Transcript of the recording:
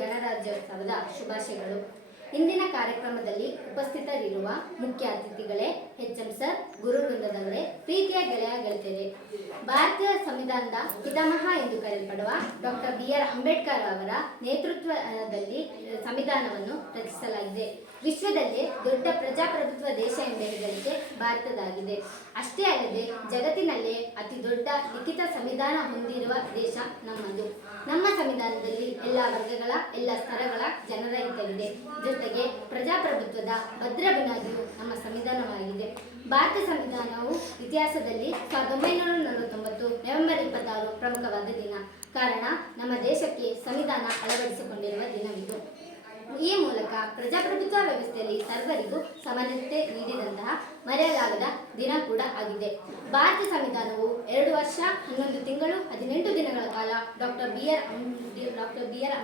ಗಣರಾಜ್ಯೋತ್ಸವದ ಶುಭಾಶಯಗಳು. ಇಂದಿನ ಕಾರ್ಯಕ್ರಮದಲ್ಲಿ ಉಪಸ್ಥಿತರಿರುವ ಮುಖ್ಯ ಅತಿಥಿಗಳೇ, ಎಚ್.ಎಂ. ಸರ್, ಗುರುವೃಂದದವರೇ, ಪ್ರೀತಿಯ ಗೆಳೆಯ ಗೆಳತಿಯರೇ, ಭಾರತೀಯ ಸಂವಿಧಾನದ ಪಿತಾಮಹ ಎಂದು ಕರೆಯಲ್ಪಡುವ ಡಾಕ್ಟರ್ ಬಿ.ಆರ್. ಅಂಬೇಡ್ಕರ್ ಅವರ ನೇತೃತ್ವದಲ್ಲಿ ಸಂವಿಧಾನವನ್ನು ರಚಿಸಲಾಗಿದೆ. ವಿಶ್ವದಲ್ಲೇ ದೊಡ್ಡ ಪ್ರಜಾಪ್ರಭುತ್ವ ದೇಶ ಎಂಬ ಹೆಗ್ಗಳಿಕೆ ಭಾರತದಾಗಿದೆ. ಅಷ್ಟೇ ಅಲ್ಲದೆ ಜಗತ್ತಿನಲ್ಲೇ ಅತಿ ದೊಡ್ಡ ಲಿಖಿತ ಸಂವಿಧಾನ ಹೊಂದಿರುವ ದೇಶ ನಮ್ಮದು. ನಮ್ಮ ಸಂವಿಧಾನದಲ್ಲಿ ಎಲ್ಲ ವರ್ಗಗಳ, ಎಲ್ಲ ಸ್ತರಗಳ ಜನರ ಹಿತವಿದೆ. ಜೊತೆಗೆ ಪ್ರಜಾಪ್ರಭುತ್ವದ ಭದ್ರ ಬುನಾದಿಯು ನಮ್ಮ ಸಂವಿಧಾನವಾಗಿದೆ. ಭಾರತ ಸಂವಿಧಾನವು ಇತಿಹಾಸದಲ್ಲಿ 1949 ನವೆಂಬರ್ 26 ಪ್ರಮುಖವಾದ ದಿನ. ಕಾರಣ, ನಮ್ಮ ದೇಶಕ್ಕೆ ಸಂವಿಧಾನ ಅಳವಡಿಸಿಕೊಂಡಿರುವ ದಿನವಿದು. ಈ ಮೂಲಕ ಪ್ರಜಾಪ್ರಭುತ್ವ ವ್ಯವಸ್ಥೆಯಲ್ಲಿ ಸರ್ವರಿಗೂ ಸಮಾನತೆ ನೀಡಿದಂತಹ ಮರೆಯಲಾಗದ ದಿನ ಕೂಡ ಆಗಿದೆ. ಭಾರತ ಸಂವಿಧಾನವು 2 ವರ್ಷ 11 ತಿಂಗಳು 18 ದಿನಗಳ ಕಾಲ ಡಾಕ್ಟರ್ ಬಿ.ಆರ್.